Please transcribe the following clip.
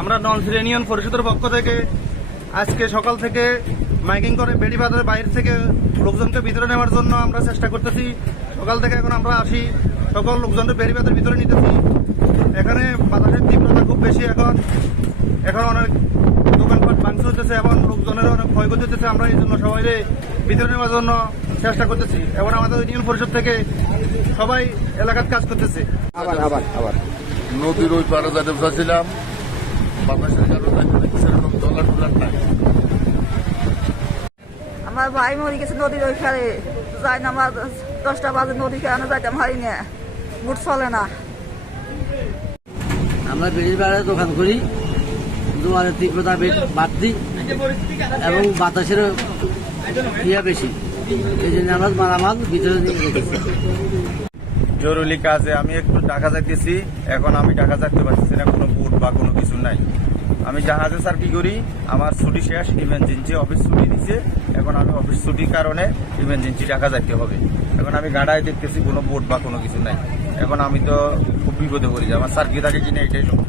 আমরা নলছিড়ি ইউনিয়ন পরিষদের পক্ষ থেকে আজকে সকাল থেকে মাইকিং করে বেড়িবাঁধের বাইরে থেকে লোকজনকে ভিতরে নেওয়ার জন্য আমরা চেষ্টা করতেছি। সকাল থেকে এখন আমরা আসি, সকল লোকজনকে বেড়িবাঁধের ভিতরে নিতেছি। এখানে বাতাসের তীব্রতা খুব বেশি, এখন অনেক দোকানপাট ভাঙচুর হতেছে এবং লোকজনের অনেক ক্ষয়ক্ষতি হতেছে। আমরা এই জন্য সবাই ভিতরে নেওয়ার জন্য চেষ্টা করতেছি এবং আমাদের ইউনিয়ন পরিষদ থেকে সবাই এলাকার কাজ করতেছে। আবার নদীর ওই পারে যাতে বসাছিলাম, বাতাসের কারণে ডলার টলার নাই। আমার ভাই মরে গেছে নদীর ওই পারে, যাই না আমার 10টা বাজে নদী খেয়ানো যাইতাম হারি না, বুট চলে না। আমরা বেড়িবাড়ে দোকান করি, জোয়ারের তীব্রতা বাড়তি এবং বাতাসের ক্রিয়া বেশি, এই জন্য আমরা মালামাল ভিতরে নিয়ে রেখেছি। জরুরি কাজে আমি একটু ঢাকা যাইতেছি, এখন আমি ঢাকা যাইতে পারতেছি না, কোনো বুট বা কোনো কিছু নাই। আমি জাহাজে স্যার কি করি, আমার ছুটি শেষ, ইমার্জেন্সি অফিস ছুটি দিচ্ছে, এখন আমি অফিস ছুটির কারণে ইমার্জেন্সি ঢাকা যাইতে হবে। এখন আমি গাড়ায় দেখতেছি কোনো বোট বা কোনো কিছু নাই। এখন আমি তো খুব বিপদে পড়ি, আমার স্যার কি থাকে কিনা এটাই সত্য।